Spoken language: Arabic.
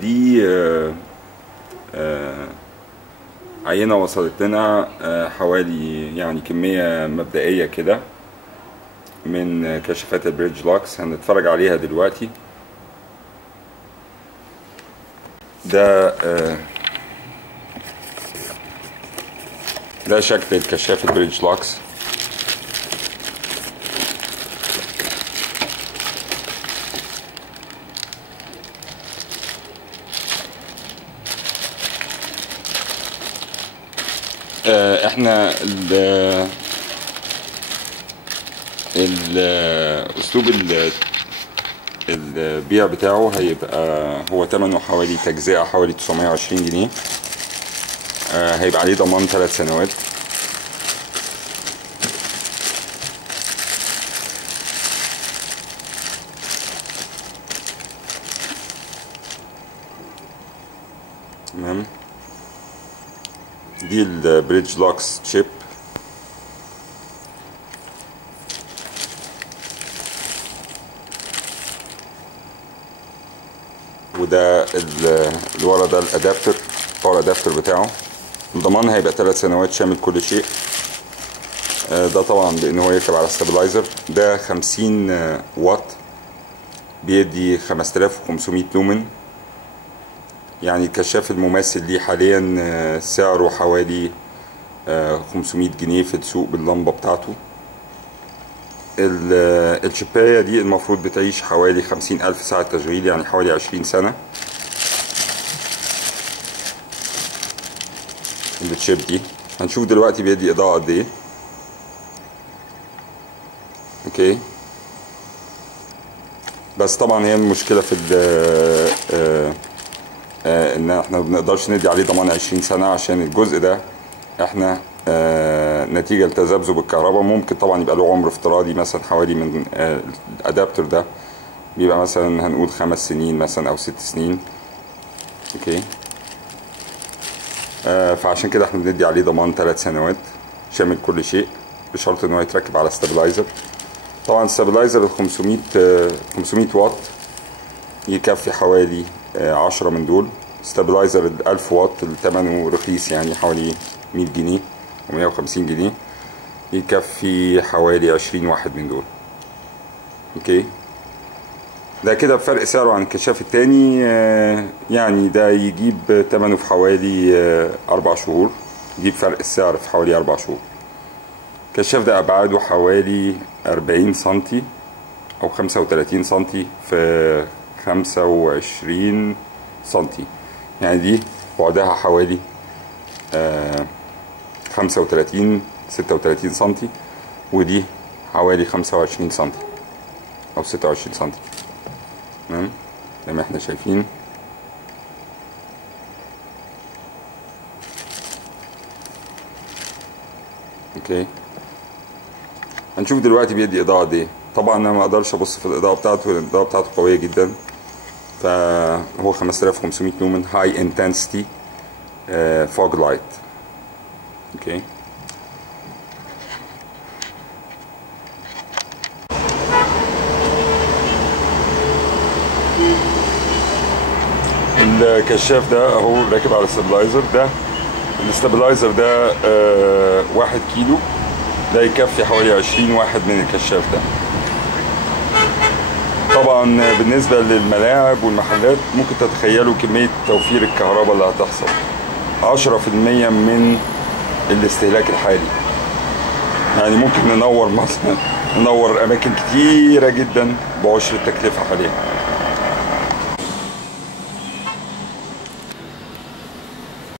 دي عينة وصلت لنا حوالي يعني كمية مبدئية كده من كشافات البريدج لوكس، هنتفرج عليها دلوقتي. ده شكل الكشاف البريدج لوكس. احنا الاسلوب البيع بتاعه هيبقى هو ثمنه حوالي تجزئة حوالي 920 جنيه. هيبقى عليه ضمان 3 سنوات. تمام. دي البريدج لوكس تشيب. وده اللي ورا ده الادابتر، باور ادابتر بتاعه. الضمان هيبقى 3 سنوات شامل كل شيء. ده طبعا لان هو يركب على ستابلايزر. ده 50 واط بيدي 5500 لومن. يعني الكشاف المماثل ليه حاليا سعره حوالي 500 جنيه في السوق باللمبة بتاعته. الشباية دي المفروض بتعيش حوالي 50,000 ساعة تشغيل، يعني حوالي 20 سنة. التشيب دي هنشوف دلوقتي بيدي إضاءة قد إيه. أوكي. بس طبعا هي المشكلة في ان احنا مبنقدرش ندي عليه ضمان 20 سنة عشان الجزء ده احنا نتيجة لتذبذب الكهرباء ممكن طبعا يبقى له عمر افتراضي مثلا حوالي من الادابتر ده بيبقى مثلا هنقول 5 سنين مثلا او 6 سنين. اوكي. فعشان كده احنا بندي عليه ضمان 3 سنوات شامل كل شيء بشرط ان هو يتركب على ستابلايزر. طبعا الستابلايزر ال 500 واط يكفي حوالي 10 من دول. ستابلايزر ال 1000 واط اللي ثمنه رخيص يعني حوالي 100 جنيه و 150 جنيه يكفي حوالي 20 واحد من دول. اوكي. ده كده بفرق سعره عن الكشاف التاني. يعني ده يجيب ثمنه في حوالي 4 شهور، يجيب فرق السعر في حوالي 4 شهور. الكشاف ده ابعاده حوالي 40 سنتي او 35 سنتي في 25 سنتي، يعني دي بعدها حوالي 36 سنتي، ودي حوالي 25 سنتي او 26 سنتي. تمام زي ما احنا شايفين. اوكي. هنشوف دلوقتي بيدي اضاءة قد ايه. طبعا انا ما اقدرش ابص في الاضاءة بتاعته، الاضاءة بتاعته قوية جدا. فهو 5500 لومن هاي انتنسيتي فوج لايت. اوكي. الكشاف ده اهو راكب على الستابلايزر ده. الستابلايزر ده 1 كيلو، ده يكفي حوالي 20 واحد من الكشاف ده. طبعا بالنسبة للملاعب والمحلات ممكن تتخيلوا كمية توفير الكهرباء اللي هتحصل. 10% من الاستهلاك الحالي. يعني ممكن ننور مثلا ننور أماكن كتيرة جدا بعشر التكلفة حاليا.